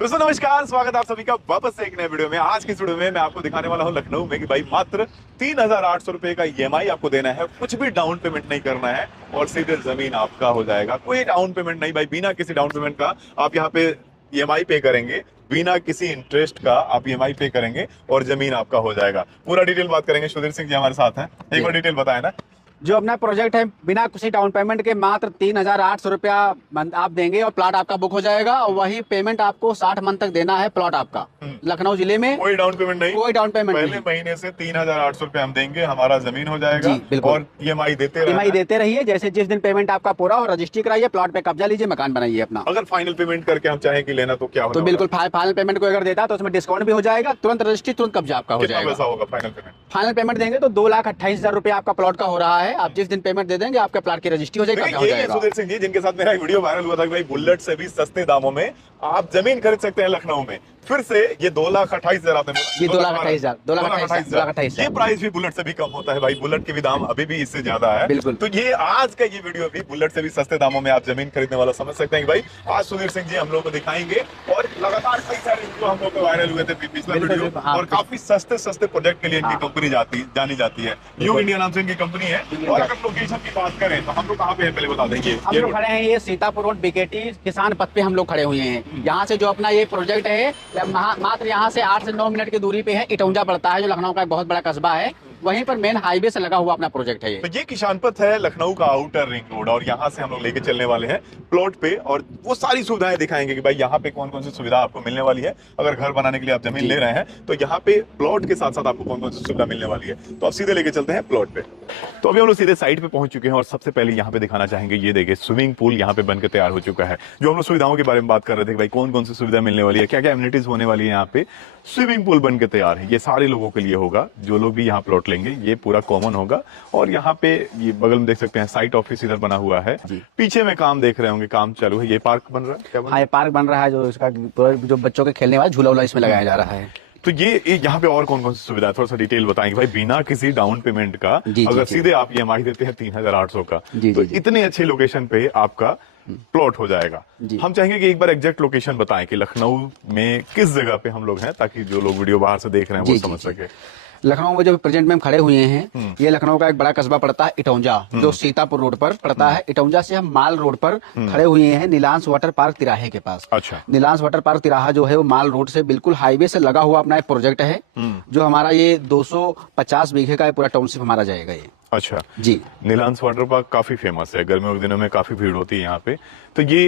दोस्तों नमस्कार, स्वागत है आप सभी का वापस से एक नए वीडियो में। आज की इस वीडियो में मैं आपको दिखाने वाला हूं लखनऊ में कि भाई मात्र 3,800 रुपए का ईएमआई आपको देना है, कुछ भी डाउन पेमेंट नहीं करना है और सीधे जमीन आपका हो जाएगा। कोई डाउन पेमेंट नहीं भाई, बिना किसी डाउन पेमेंट का आप यहाँ पे ईएमआई पे करेंगे, बिना किसी इंटरेस्ट का आप ईएमआई पे करेंगे और जमीन आपका हो जाएगा। पूरा डिटेल बात करेंगे। सुधीर सिंह जी हमारे साथ हैं, एक बार डिटेल बताए ना। जो अपना प्रोजेक्ट है बिना किसी डाउन पेमेंट के मात्र 3,800 रुपया आप देंगे और प्लॉट आपका बुक हो जाएगा। और वही पेमेंट आपको 60 मंथ तक देना है। प्लॉट आपका लखनऊ जिले में कोई डाउन पेमेंट नहीं, कोई डाउन पेमेंट पहले नहीं। महीने से 3,800 रुपए हम देंगे, हमारा जमीन हो जाएगा। जी, बिल्कुल। और ईएमआई देते रहिए। जैसे जिस दिन पेमेंट आपका पूरा हो रजिस्ट्री कराइए, प्लॉट पे कब्जा लीजिए, मकान बनाइए अपना। अगर फाइनल पेमेंट करके हम चाहें कि लेना तो क्या होगा? तो बिल्कुल फाइनल पेमेंट को अगर देता है तो उसमें डिस्काउंट भी हो जाएगा, तुरंत रजिस्ट्री तुरंत कब्जा आपका हो कितना जाएगा। पैसा होगा फाइनल पेमेंट? फाइनल पेमेंट देंगे तो 2,28,000 रुपया आपका प्लॉट का हो रहा है। आप जिस दिन पेमेंट दे देंगे आपके प्लॉट की रजिस्ट्री हो जाएगी, कब्जा हो ये जाएगा। सुधीर सिंह जी जिनके साथ मेरा एक वीडियो वायरल हुआ था कि भाई बुलेट से भी सस्ते दामों में आप जमीन खरीद सकते हैं लखनऊ में। फिर से ये 2,28,000 आपने बोला? ये 2,28,000 2,28,000 ये प्राइस भी बुलेट से भी कम होता है भाई। बुलेट के भी दाम अभी भी इससे ज्यादा है। बिल्कुल। तो ये आज का ये वीडियो भी बुलेट से भी सस्ते दामों में आप जमीन खरीदने वाला समझ सकते हैं कि भाई आज सुधीर सिंह जी हम लोग को दिखाएंगे। और लगातार कई सारे वीडियो हम लोग को वायरल हुए थे पिछला वीडियो, और काफी सस्ते सस्ते प्रोजेक्ट के लिए इनकी कंपनी जानी जाती है। न्यू इंडिया नाम से इनकी कंपनी है। और अगर लोकेशन की बात करें तो हम लोग कहाँ पे हैं पहले बता देंगे। हम लोग खड़े हैं ये सीतापुर रोड बीकेटी किसान पथ पे हम लोग खड़े हुए हैं। यहाँ से जो अपना ये प्रोजेक्ट है मात्र यहाँ से 8 से 9 मिनट की दूरी पे है। इटौंजा पड़ता है जो लखनऊ का एक बहुत बड़ा कस्बा है। वहीं पर मेन हाईवे से लगा हुआ अपना प्रोजेक्ट है ये। तो ये किसान पथ है, लखनऊ का आउटर रिंग रोड, और यहाँ से हम लोग लेके चलने वाले हैं प्लॉट पे और वो सारी सुविधाएं दिखाएंगे कि भाई यहाँ पे कौन कौन सी सुविधा आपको मिलने वाली है। अगर घर बनाने के लिए आप जमीन ले रहे हैं तो यहाँ पे प्लॉट के साथ साथ आपको कौन कौन सी सुविधा मिलने वाली है। तो आप सीधे लेके चलते हैं प्लॉट पे। तो अभी हम लोग सीधे साइड पे पहुंच चुके हैं और सबसे पहले यहाँ पे दिखाना चाहेंगे, ये देखिए स्विमिंग पूल यहाँ पे बनकर तैयार हो चुका है। जो हम लोग सुविधाओं के बारे में बात कर रहे थे भाई कौन कौन सी सुविधा मिलने वाली है, क्या क्या एमिनिटीज होने वाली है, यहाँ पे स्विमिंग पूल बनकर तैयार है। ये सारे लोगों के लिए होगा, जो लोग भी यहाँ प्लॉट लेंगे ये पूरा कॉमन होगा। और यहाँ पे ये बगल में देख सकते हैं साइट ऑफिस इधर बना हुआ है। पीछे में काम देख रहे होंगे, काम चालू है। ये पार्क बन रहा है, क्या बन रहा है? हाँ, ये पार्क बन रहा है जो इसका जो बच्चों के खेलने वाला झूला वूला इसमें लगाया जा रहा है। तो ये यहाँ पे और कौन कौन सी सुविधा है, थोड़ा सा डिटेल बताएंगे भाई। बिना किसी डाउन पेमेंट का अगर सीधे आप ईएमआई देते हैं 3,800 का, तो इतने अच्छे लोकेशन पे आपका प्लॉट हो जाएगा। हम चाहेंगे कि एक बार एग्जैक्ट लोकेशन बताएं कि लखनऊ में किस जगह पे हम लोग हैं, ताकि जो लोग वीडियो बाहर से देख रहे हैं वो समझ सके। लखनऊ में जो प्रेजेंट में हम खड़े हुए हैं, ये लखनऊ का एक बड़ा कस्बा पड़ता है इटौंजा, जो सीतापुर रोड पर पड़ता है। इटौंजा से हम माल रोड पर खड़े हुए हैं, नीलांश वाटर पार्क तिराहे के पास। अच्छा। नीलांश वाटर पार्क तिराहा जो है वो माल रोड से बिल्कुल हाईवे से लगा हुआ अपना एक प्रोजेक्ट है। जो हमारा ये 250 बीघे का पूरा टाउनशिप हमारा जाएगा ये। अच्छा जी। नीलांश वाटर पार्क काफी फेमस है, गर्मियों के दिनों में काफी भीड़ होती है यहाँ पे। तो ये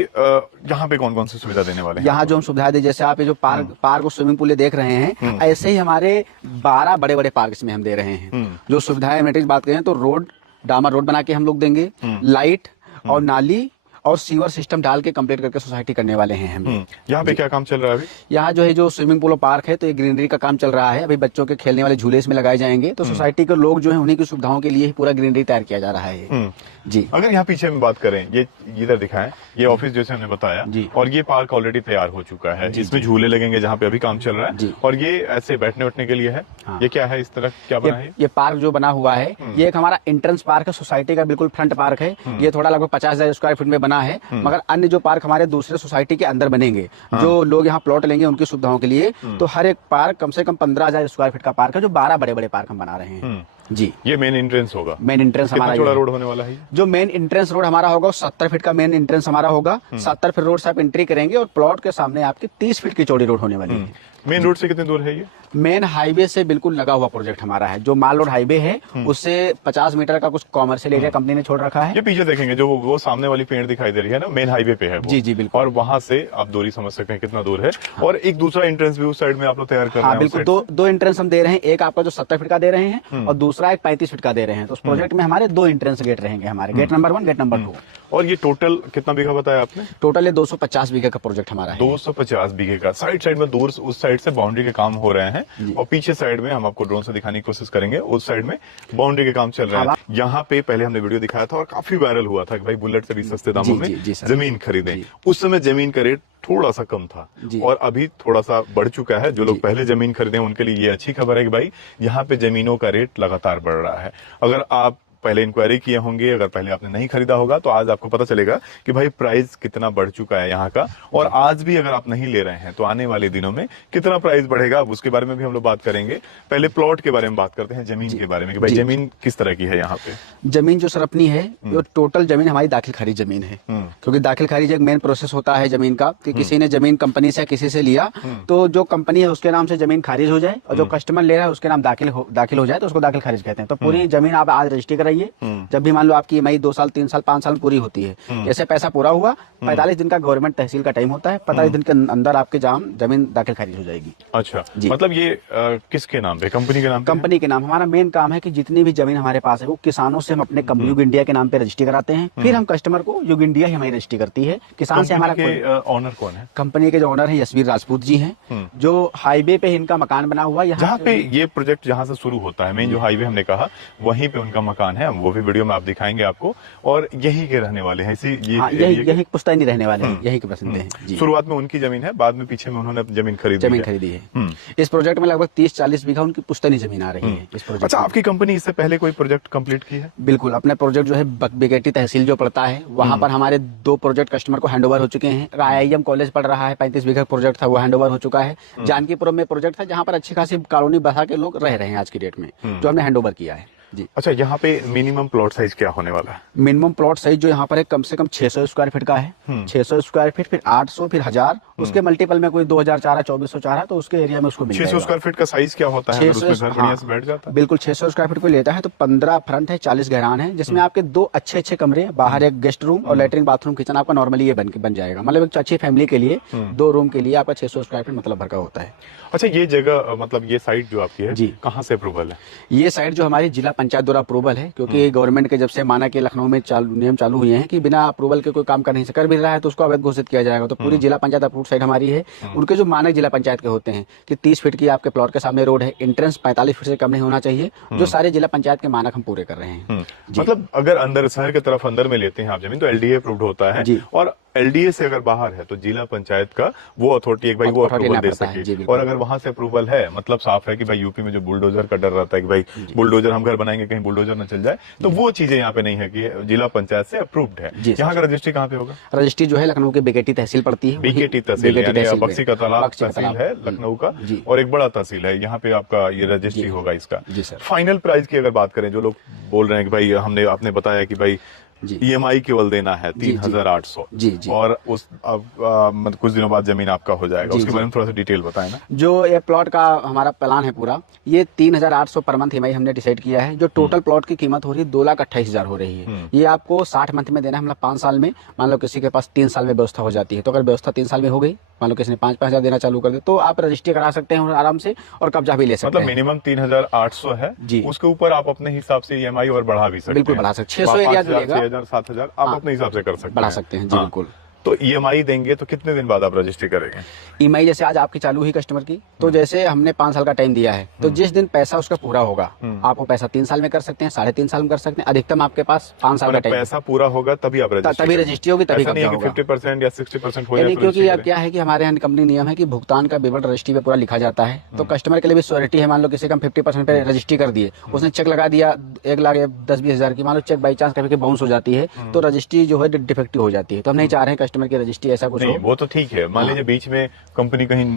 यहाँ पे कौन कौन सी सुविधा देने वाले हैं? यहाँ जो हम सुविधा दे, जैसे आप ये जो पार्क और स्विमिंग पूल देख रहे हैं, ऐसे ही हमारे 12 बड़े बड़े पार्क इसमें हम दे रहे हैं। जो सुविधाएं एमिनिटीज बात करें तो रोड, डामर रोड बना के हम लोग देंगे, लाइट और नाली और सीवर सिस्टम डाल के कंप्लीट करके सोसाइटी करने वाले हैं हम। यहाँ पे क्या काम चल रहा है अभी? यहाँ जो है जो स्विमिंग पूल और पार्क है तो ये ग्रीनरी का काम चल रहा है। अभी बच्चों के खेलने वाले झूले इसमें लगाए जाएंगे। तो सोसाइटी के लोग जो है उन्हीं की सुविधाओं के लिए ही पूरा ग्रीनरी तैयार किया जा रहा है जी। अगर यहाँ पीछे में बात करें, ये इधर दिखाएं, ये ऑफिस जैसे हमने बताया जी। और ये पार्क ऑलरेडी तैयार हो चुका है। इसमें झूले लगेंगे जहाँ पे अभी काम चल रहा है। और ये ऐसे बैठने उठने के लिए है। ये क्या है, इस तरह क्या बना है? ये पार्क जो बना हुआ है ये एक हमारा एंट्रेंस पार्क है, सोसाइटी का बिल्कुल फ्रंट पार्क है। ये थोड़ा लगभग 50,000 स्क्वायर फीट में बना है। मगर अन्य जो पार्क हमारे दूसरे सोसाइटी के अंदर बनेंगे, जो लोग यहाँ प्लॉट लेंगे उनकी सुविधाओं के लिए, तो हर एक पार्क कम से कम 15,000 स्क्वायर फीट का पार्क है, जो 12 बड़े बड़े पार्क हम बना रहे हैं जी। ये मेन एंट्रेंस होगा। मेन एंट्रेंस हमारा चौड़ा रोड होने वाला है। जो मेन एंट्रेंस रोड हमारा होगा 70 फीट का मेन एंट्रेंस हमारा होगा। 70 फीट रोड से आप एंट्री करेंगे और प्लॉट के सामने आपकी 30 फीट की चौड़ी रोड होने वाली है। मेन रोड से कितनी दूर है ये? मेन हाईवे से बिल्कुल लगा हुआ प्रोजेक्ट हमारा है। जो माल रोड हाईवे है उससे 50 मीटर का कुछ कॉमर्शियल एरिया कंपनी ने छोड़ रखा है। ये पीछे देखेंगे जो वो सामने वाली पेड़ दिखाई दे रही है ना, मेन हाईवे पे है वो। जी जी बिल्कुल। और वहां से आप दूरी समझ सकते हैं कितना दूर है। और एक दूसरा एंट्रेंस भी उस साइड में आप लोग तैयार कर रहे हैं। बिल्कुल, दो एंट्रेंस हम दे रहे हैं। एक आपका जो 70 फीट का दे रहे हैं और दूसरा एक 35 फीट का दे रहे हैं। तो उस प्रोजेक्ट में हमारे 2 एंट्रेंस गेट रहेंगे हमारे, गेट नंबर 1, गेट नंबर 2। और ये टोटल कितना बीघा बताया आपने? टोटल ये 250 बीघे का प्रोजेक्ट हमारा है। 250 बीघे का। साइड में दूर उस साइड से बाउंड्री के काम हो रहे हैं और पीछे साइड में हम आपको ड्रोन से दिखाने की कोशिश करेंगे, उस साइड में बाउंड्री के काम चल रहे हैं। यहाँ पे पहले हमने वीडियो दिखाया था और काफी वायरल हुआ था कि भाई बुलेट से भी सस्ते दामों में जमीन खरीदें। उस समय जमीन का रेट थोड़ा सा कम था और अभी थोड़ा सा बढ़ चुका है। जो लोग पहले जमीन खरीदे उनके लिए ये अच्छी खबर है कि भाई यहाँ पे जमीनों का रेट लगातार बढ़ रहा है। अगर आप पहले इंक्वायरी किए होंगे, अगर पहले आपने नहीं खरीदा होगा तो आज आपको पता चलेगा कि भाई प्राइस कितना बढ़ चुका है यहाँ का। और आज भी अगर आप नहीं ले रहे हैं तो आने वाले दिनों में कितना प्राइस बढ़ेगा, उसके बारे में भी हम लोग बात करेंगे। पहले प्लॉट के बारे में बात करते हैं, जमीन के बारे में कि भाई जमीन किस तरह की है यहाँ पे। जमीन जो सर अपनी है वो टोटल जमीन हमारी दाखिल खारिज जमीन है, क्योंकि दाखिल खारिज एक मेन प्रोसेस होता है जमीन का कि किसी ने जमीन कंपनी से किसी से लिया तो जो कंपनी है उसके नाम से जमीन खारिज हो जाए और जो कस्टमर ले रहा है उसके नाम दाखिल हो जाए तो उसको दाखिल खारिज कहते हैं। तो पूरी जमीन आप आज रजिस्ट्री कराइए, जब भी मान लो आपकी EMI 2 साल 3 साल 5 साल पूरी होती है, जैसे पैसा पूरा हुआ 45 दिन का गवर्नमेंट तहसील का टाइम होता है, 45 दिन के अंदर आपके जमीन दाखिल खारिज हो जाएगी। अच्छा, मतलब ये किसके नाम पे, कंपनी के नाम पे? कंपनी के नाम। हमारा मेन काम है कि जितनी भी जमीन हमारे पास है वो किसानों से हम अपने युग इंडिया के नाम पे रजिस्ट्री कराते हैं, फिर हम कस्टमर को युग इंडिया ही हमारी रजिस्ट्री करती है। किसान से हमारा ऑनर कौन है? कंपनी के जो ऑनर है यशवीर राजपूत जी हैं, जो हाईवे पे इनका मकान बना हुआ है, जहाँ पे ये प्रोजेक्ट जहाँ से शुरू होता है, मेन जो हाईवे हमने कहा वहीं पे उनका मकान है, वो भी वीडियो में आप दिखाएंगे आपको। और यही के रहने वाले हैं, यही पुश्तैनी रहने वाले हैं, यही के बसिंदे हैं। शुरुआत में उनकी जमीन है, बाद में पीछे में उन्होंने जमीन खरीदी है। इस प्रोजेक्ट में लगभग 30-40 बीघा उनकी पुश्तैनी जमीन आ रही है इस प्रोजेक्ट। अच्छा, आपकी कंपनी इससे पहले कोई प्रोजेक्ट कंप्लीट की है? बिल्कुल, अपने प्रोजेक्ट जो है बिकेटी तहसील जो पड़ता है वहां पर हमारे 2 प्रोजेक्ट कस्टमर को हैंडओवर हो चुके हैं। IIM कॉलेज पड़ रहा है, 35 बीघा प्रोजेक्ट था, वो हैंडओवर हो चुका है। जानकीपुरम में प्रोजेक्ट था जहां पर अच्छी खासी कॉलोनी बसा के लोग रह रहे हैं आज की डेट में, जो हमने हैंडओवर किया है जी। अच्छा, यहाँ पे मिनिमम प्लॉट साइज क्या होने वाला है? मिनिमम प्लॉट साइज जो यहाँ पर है कम से कम 600 स्क्वायर फीट का है। 600 स्क्वायर फीट, फिर 800, फिर 1000, उसके मल्टीपल में कोई 2000 चाह रहा, 2400 चाह रहा तो उसके एरिया में उसको मिल जाएगा। 600 स्क्वायर फीट का साइज क्या होता है? 600 घर बढ़िया से बैठ जाता है? बिल्कुल, 600 स्क्वायर फीट को लेता है तो 15 फ्रंट है, 40 गहरान है, जिसमें आपके 2 अच्छे कमरे, बाहर एक गेस्ट रूम और लेटरिन बाथरूम किचन आपका नॉर्मली ये बन जाएगा। मतलब एक अच्छी फैमिली के लिए 2 रूम के लिए आपका 600 स्क्वायर फीट मतलब भर का होता है। अच्छा, ये जगह मतलब ये साइट जो आपकी है जी, कहाँ से अप्रूवल है? ये साइट जो हमारी जिला पंचायत द्वारा अप्रूवल है, क्योंकि गवर्नमेंट के जब से माना कि लखनऊ में नियम चालू हुए हैं कि बिना अप्रूवल के कोई काम कर भी रहा है तो उसको अवैध घोषित किया जाएगा। तो पूरी जिला पंचायत अप्रूव साइट हमारी है। उनके जो मानक जिला पंचायत के होते हैं कि 30 फीट की आपके प्लॉट के सामने रोड है, एंट्रेंस 45 फीट से कम नहीं होना चाहिए, जो सारे जिला पंचायत के मानक हम पूरे कर रहे हैं। मतलब अगर अंदर शहर की तरफ अंदर में लेते हैं आप जमीन तो LDA अप्रूव्ड होता है, और LDA से अगर बाहर है तो जिला पंचायत का वो अथॉरिटी एक भाई वो अप्रूवल दे सके। और अगर वहां से अप्रूवल है, मतलब साफ है कि भाई यूपी में जो बुलडोजर का डर रहता है कि भाई बुलडोजर हम घर बनाएंगे कहीं बुलडोजर न चल जाए, तो वो चीजें यहाँ पे नहीं है कि जिला पंचायत से अप्रूव्ड है। यहाँ का रजिस्ट्री कहाँ पे होगा? रजिस्ट्री जो है लखनऊ के बिकेटी तहसील पड़ती है। बिकेटी तहसील यानी बक्सी का तालाब तहसील है लखनऊ का, और एक बड़ा तहसील है, यहाँ पे आपका ये रजिस्ट्री होगा इसका। फाइनल प्राइस की अगर बात करें, जो लोग बोल रहे हैं कि भाई आपने बताया कि भाई EMI केवल देना है 3800 जी। और उस मतलब कुछ दिनों बाद जमीन आपका हो जाएगा, उसके बारे में थोड़ा सा डिटेल बताएं ना। जो ये प्लॉट का हमारा प्लान है पूरा, ये 3800 पर मंथ EMI हमने डिसाइड किया है। जो टोटल प्लॉट की कीमत हो रही है 2,28,000 हो रही है। ये आपको 60 मंथ में देना है, मतलब 5 साल में। मान लो किसी के पास 3 साल में व्यवस्था हो जाती है, तो अगर व्यवस्था 3 साल में हो गई, मान लो किसी ने 5-5 हजार देना चालू कर दे, तो आप रजिस्ट्री करा सकते हैं आराम से और कब्जा भी ले सकते हैं। मतलब मिनिमम 3800 है जी, उसके ऊपर आप अपने हिसाब से EMI और बढ़ा भी सकते हैं। बिल्कुल बढ़ा सकते हैं, 600 एरिया जो लेगा 6,000 7,000 आप अपने हिसाब से कर सकते हैं, बढ़ा सकते हैं जी। बिल्कुल। तो EMI देंगे तो कितने दिन बाद आप रजिस्ट्री करेंगे? EMI जैसे आज आपकी चालू हुई कस्टमर की, तो जैसे हमने 5 साल का टाइम दिया है, तो जिस दिन पैसा उसका पूरा होगा, आप वो पैसा 3 साल में कर सकते हैं, 3.5 साल में कर सकते हैं, अधिकतम आपके पास 5 साल का टाइम। पैसा पूरा होगा तभी आप तभी रजिस्ट्री होगी, तभी 50% या 60% हो जाए। क्योंकि अब क्या है कि हमारे यहाँ कंपनी नियम है कि भुगतान का विवरण रजिस्ट्री पे पूरा लिखा जाता है, तो कस्टमर के लिए भी श्योरिटी है। मान लो किसी का 50% पे रजिस्ट्री कर दिए, उसने चेक लगा दिया 1,10,20 हजार की, मान लो चेक बाई चांस कभी बाउंस हो जाती है, तो रजिस्ट्री जो है डिफेक्टिव हो जाती है। तो हम नहीं चाह रहे हैं कस्टमर की रजिस्ट्री ऐसा नहीं, वो तो ठीक है। मान लीजिए बीच में कंपनी कहीं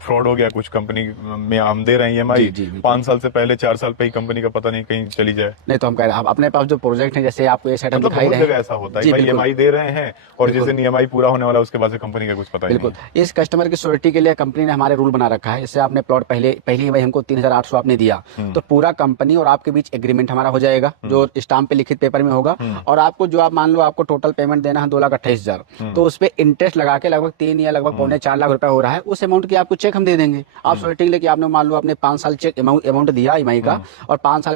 फ्रॉड हो गया, कुछ कंपनी में हम दे रहे हैं EMI 5 साल से पहले 4 साल पे ही कंपनी का पता नहीं कहीं चली जाए, नहीं तो हम कह रहे हैं अपने पास जो प्रोजेक्ट है, जैसे आपको ये सेटअप दिखाई रहे हैं, ऐसा होता है भाई EMI दे रहे हैं और जिस दिन EMI पूरा होने वाला है उसके बाद से कंपनी का कुछ पता नहीं। बिल्कुल, इस कस्टमर की श्योरिटी के लिए कंपनी ने हमारे रूल बना रखा है। जैसे आपने प्लॉट पहली EMI हमको 3800 आपने दिया, तो पूरा कंपनी और आपके बीच एग्रीमेंट हमारा हो जाएगा, जो स्टाम्प पे लिखित पेपर में होगा। और आपको जो आप मान लो आपको टोटल पेमेंट देना है 2,28,000, तो उस पर इंटरेस्ट लगा के लगभग 3 या लगभग 3.25 लाख रुपए हो रहा है। उस अमाउंट की आपको चेक हम दे देंगे। आप श्योरिटी लेके आपने मान लो आपने 5 साल चेक अमाउंट दिया EMI का, और 5 साल